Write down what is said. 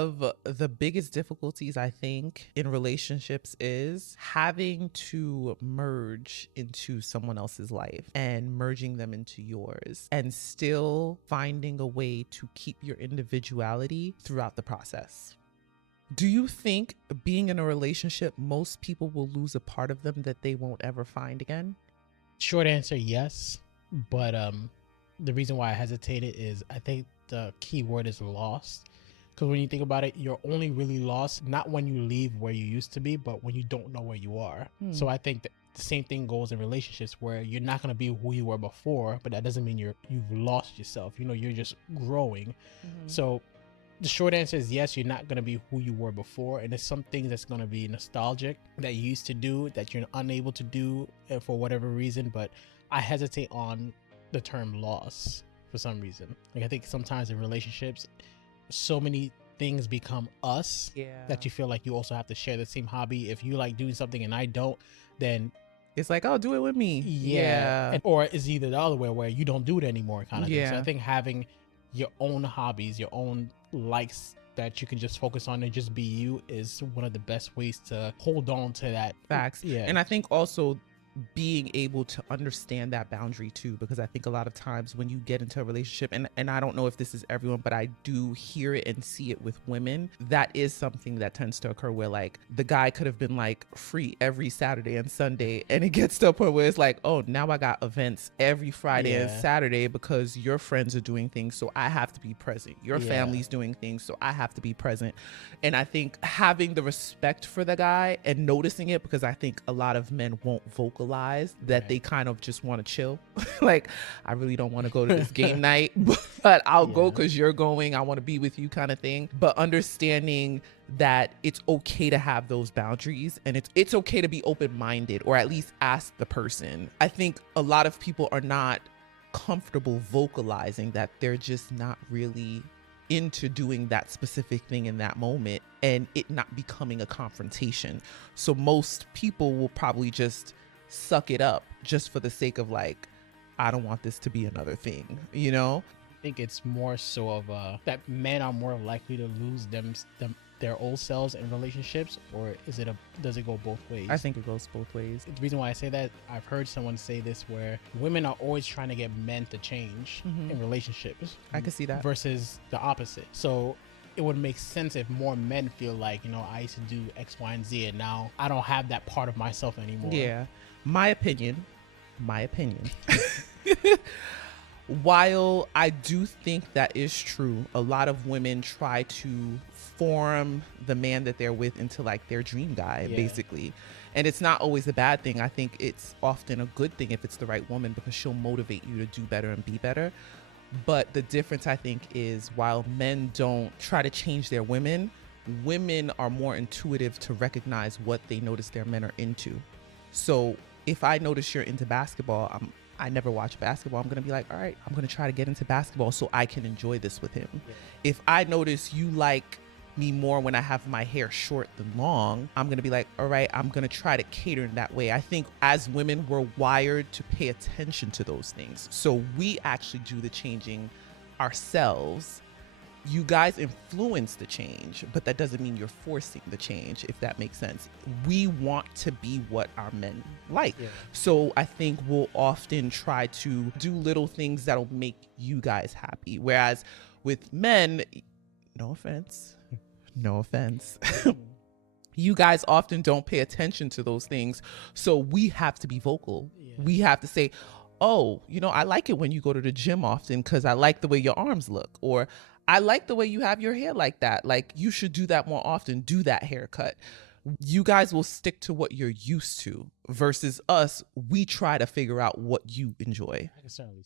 of the biggest difficulties I think in relationships is having to merge into someone else's life and merging them into yours and still finding a way to keep your individuality throughout the process. Do you think being in a relationship, most people will lose a part of them that they won't ever find again? Short answer, yes. But the reason why I hesitated is I think the key word is lost. Because when you think about it, you're only really lost not when you leave where you used to be, but when you don't know where you are. So I think that the same thing goes in relationships where you're not going to be who you were before, but that doesn't mean you've lost yourself. You know, you're just growing. So the short answer is yes, you're not going to be who you were before. And there's some things that's going to be nostalgic that you used to do that you're unable to do for whatever reason. But I hesitate on the term loss for some reason. Like I think sometimes in relationships, so many things become us that you feel like you also have to share the same hobby. If you like doing something and I don't, then it's like, oh, do it with me. Or it's either the other way where you don't do it anymore kind of thing. So I think having your own hobbies, your own likes that you can just focus on and just be you is one of the best ways to hold on to that. Facts. And I think also being able to understand that boundary too, because I think a lot of times when you get into a relationship, and I don't know if this is everyone, but I do hear it and see it with women, that is something that tends to occur where like the guy could have been like free every Saturday and Sunday, and it gets to a point where it's like, oh, now I got events every Friday and Saturday because your friends are doing things, so I have to be present. Your family's doing things, so I have to be present. And I think having the respect for the guy and noticing it, because I think a lot of men won't vocalize that they kind of just want to chill. Like, I really don't want to go to this game night, but I'll go because you're going. I want to be with you kind of thing. But understanding that it's okay to have those boundaries and it's okay to be open-minded, or at least ask the person. I think a lot of people are not comfortable vocalizing that they're just not really into doing that specific thing in that moment and it not becoming a confrontation. So most people will probably just suck it up just for the sake of like, I don't want this to be another thing, you know? I think it's more so of that men are more likely to lose their old selves in relationships, or does it go both ways? I think it goes both ways. The reason why I say that, I've heard someone say this where women are always trying to get men to change in relationships. I can see that. Versus the opposite. So it would make sense if more men feel like, you know, I used to do X, Y, and Z, and now I don't have that part of myself anymore. Yeah. My opinion. While I do think that is true, a lot of women try to form the man that they're with into like their dream guy, basically. And it's not always a bad thing. I think it's often a good thing if it's the right woman, because she'll motivate you to do better and be better. But the difference, I think, is while men don't try to change their women are more intuitive to recognize what they notice their men are into. So if I notice you're into basketball, I never watch basketball, I'm going to be like, all right, I'm going to try to get into basketball so I can enjoy this with him. If I notice you like me more when I have my hair short than long, I'm going to be like, all right, I'm going to try to cater in that way. I think as women, we're wired to pay attention to those things. So we actually do the changing ourselves. You guys influence the change, but that doesn't mean you're forcing the change, if that makes sense. We want to be what our men like. So I think we'll often try to do little things that'll make you guys happy. Whereas with men, no offense, you guys often don't pay attention to those things. So we have to be vocal. We have to say, oh, you know, I like it when you go to the gym often because I like the way your arms look, or I like the way you have your hair like that. Like, you should do that more often. Do that haircut. You guys will stick to what you're used to versus us. We try to figure out what you enjoy. I can certainly